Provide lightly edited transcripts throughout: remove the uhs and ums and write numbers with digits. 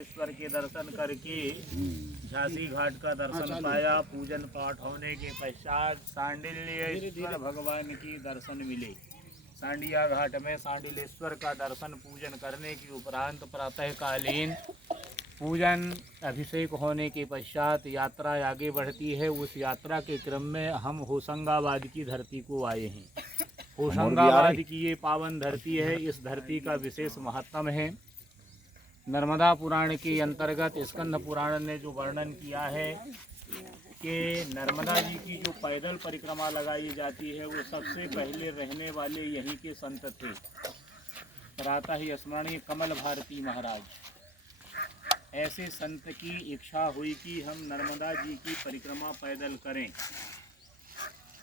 ईश्वर के दर्शन करके झांसी घाट का दर्शन पाया। पूजन पाठ होने के पश्चात सांडिल्येश्वर भगवान की दर्शन मिले। सांडिया घाट में सांडिलेश्वर का दर्शन पूजन करने के उपरांत प्रातःकालीन पूजन अभिषेक होने के पश्चात यात्रा आगे बढ़ती है। उस यात्रा के क्रम में हम होशंगाबाद की धरती को आए हैं। होशंगाबाद की ये पावन धरती है। इस धरती का विशेष महत्व है। नर्मदा पुराण के अंतर्गत स्कंद पुराण ने जो वर्णन किया है कि नर्मदा जी की जो पैदल परिक्रमा लगाई जाती है वो सबसे पहले रहने वाले यहीं के संत थे। प्रातः ही स्मरणीय कमल भारती महाराज, ऐसे संत की इच्छा हुई कि हम नर्मदा जी की परिक्रमा पैदल करें।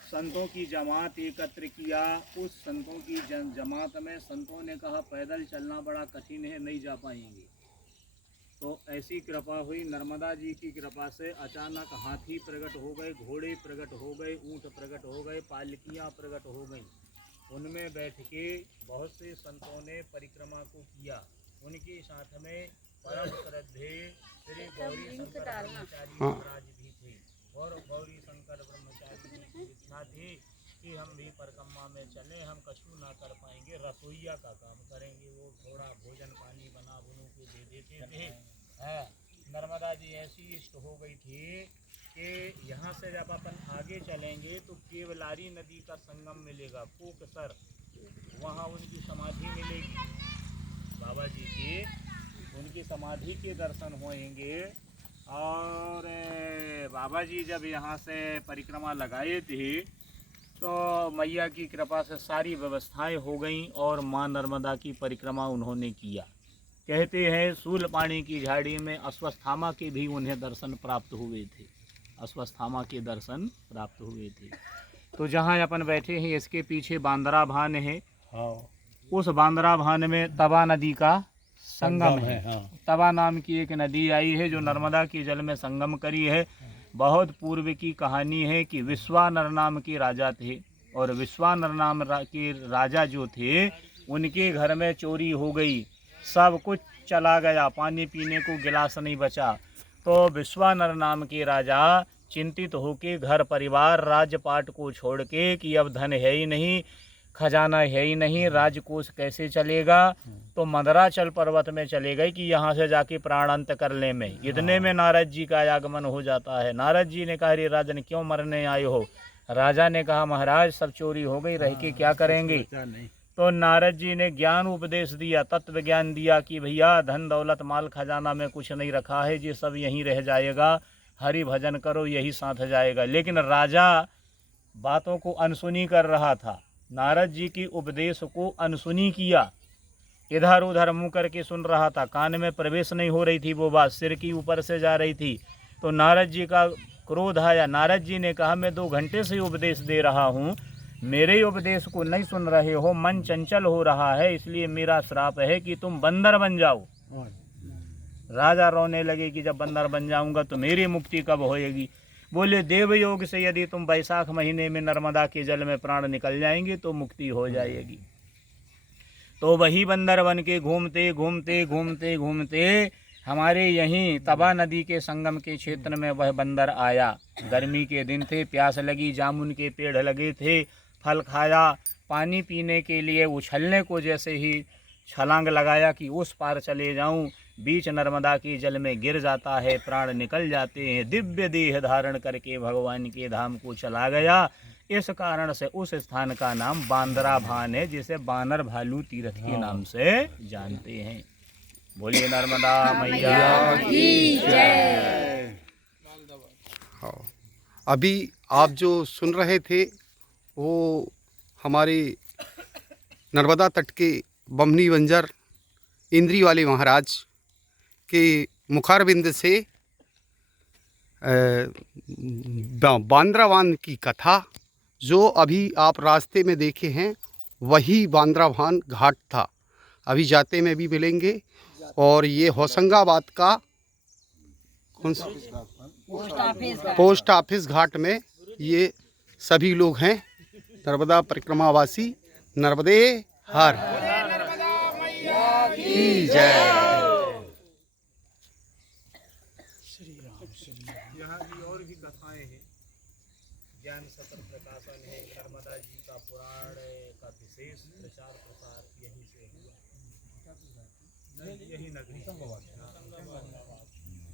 संतों की जमात एकत्र किया। उस संतों की जमात में संतों ने कहा पैदल चलना बड़ा कठिन है, नहीं जा पाएंगे। तो ऐसी कृपा हुई, नर्मदा जी की कृपा से अचानक हाथी प्रकट हो गए, घोड़े प्रकट हो गए, ऊँट प्रकट हो गए, पालकियाँ प्रकट हो गई। उनमें बैठ के बहुत से संतों ने परिक्रमा को किया। उनके साथ में परम श्रद्धे श्री गौरी शंकर ब्रह्मचारी महाराज भी थे। और गौरी शंकर ब्रह्मचारी की इच्छा थी कि हम भी परिक्रमा में चलें, हम कछु ना कर पाएंगे, रसोईया का काम करेंगे। वो थोड़ा भोजन पानी बना बनू के दे देते थे। नर्मदा जी ऐसी इष्ट हो गई थी कि यहाँ से जब अपन आगे चलेंगे तो केवलारी नदी का संगम मिलेगा, कोकसर, वहाँ उनकी समाधि मिलेगी बाबा जी की। उनकी समाधि के दर्शन होंगे। और बाबा जी जब यहाँ से परिक्रमा लगाए थे तो मैया की कृपा से सारी व्यवस्थाएं हो गईं और माँ नर्मदा की परिक्रमा उन्होंने किया। कहते हैं शूलपाणी की झाड़ी में अश्वत्थामा के भी उन्हें दर्शन प्राप्त हुए थे। अश्वत्थामा के दर्शन प्राप्त हुए थे। तो जहाँ अपन बैठे हैं इसके पीछे बांद्रा भान है। उस बांद्रा भान में तवा नदी का संगम है। तवा नाम की एक नदी आई है जो नर्मदा के जल में संगम करी है। बहुत पूर्व की कहानी है कि विश्वानर नाम के राजा थे और विश्वानर नाम के राजा जो थे उनके घर में चोरी हो गई, सब कुछ चला गया, पानी पीने को गिलास नहीं बचा। तो विश्वानर नाम के राजा चिंतित होकर घर परिवार राजपाट को छोड़ के कि अब धन है ही नहीं, खजाना है ही नहीं, राजकोष कैसे चलेगा, तो मंदराचल पर्वत में चले गए कि यहाँ से जाके प्राणांत कर ले में। इतने में नारद जी का आगमन हो जाता है। नारद जी ने कहा रे राजन क्यों मरने आए हो? राजा ने कहा महाराज सब चोरी हो गई, रह के क्या करेंगे? तो नारद जी ने ज्ञान उपदेश दिया, तत्व ज्ञान दिया कि भैया धन दौलत माल खजाना में कुछ नहीं रखा है, ये सब यहीं रह जाएगा, हरि भजन करो यही साथ जाएगा। लेकिन राजा बातों को अनसुनी कर रहा था। नारद जी की उपदेश को अनसुनी किया, इधर उधर मुँह करके सुन रहा था, कान में प्रवेश नहीं हो रही थी वो बात, सिर की ऊपर से जा रही थी। तो नारद जी का क्रोध आया। नारद जी ने कहा मैं 2 घंटे से उपदेश दे रहा हूँ, मेरे उपदेश को नहीं सुन रहे हो, मन चंचल हो रहा है, इसलिए मेरा श्राप है कि तुम बंदर बन जाओ। राजा रोने लगे कि जब बंदर बन जाऊंगा तो मेरी मुक्ति कब होएगी? बोले देवयोग से यदि तुम बैसाख महीने में नर्मदा के जल में प्राण निकल जाएंगे तो मुक्ति हो जाएगी। तो वही बंदर बन के घूमते घूमते घूमते घूमते हमारे यहीं तवा नदी के संगम के क्षेत्र में वह बंदर आया। गर्मी के दिन थे, प्यास लगी, जामुन के पेड़ लगे थे, फल खाया, पानी पीने के लिए उछलने को जैसे ही छलांग लगाया कि उस पार चले जाऊं, बीच नर्मदा के जल में गिर जाता है, प्राण निकल जाते हैं। दिव्य देह धारण करके भगवान के धाम को चला गया। इस कारण से उस स्थान का नाम बांद्रा भान है, जिसे बानर भालू तीर्थ के नाम से जानते हैं। बोलिए नर्मदा मैया की जय। अभी आप जो सुन रहे थे वो हमारे नर्मदा तट के बमनी बंजर इंद्री वाले महाराज के मुखारबिंद से बांद्रा भान की कथा, जो अभी आप रास्ते में देखे हैं वही बांद्रा भान घाट था। अभी जाते में भी मिलेंगे। और ये होशंगाबाद का कौन सा पोस्ट ऑफिस घाट में ये सभी लोग हैं। नर्मदा परिक्रमावासी नर्मदे हर की जय। यहाँ की और भी कथाएं हैं। ज्ञान सत्र प्रकाशन है, नर्मदा जी का पुराण का विशेष प्रचार प्रसार यहीं से हुआ। यही नगरी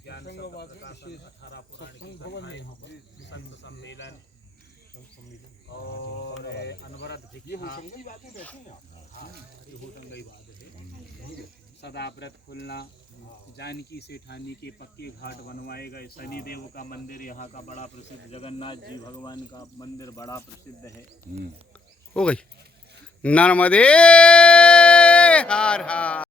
ज्ञान सत्र प्रकाशन, 18 पुराण की कथाएं, संत सम्मेलन और अनवरत भिक्षा, सदा व्रत खुलना, जानकी सेठानी के पक्के घाट बनवाए गए, शनिदेव का मंदिर यहाँ का बड़ा प्रसिद्ध, जगन्नाथ जी भगवान का मंदिर बड़ा प्रसिद्ध है। हो गई। नर्मदे हर हर।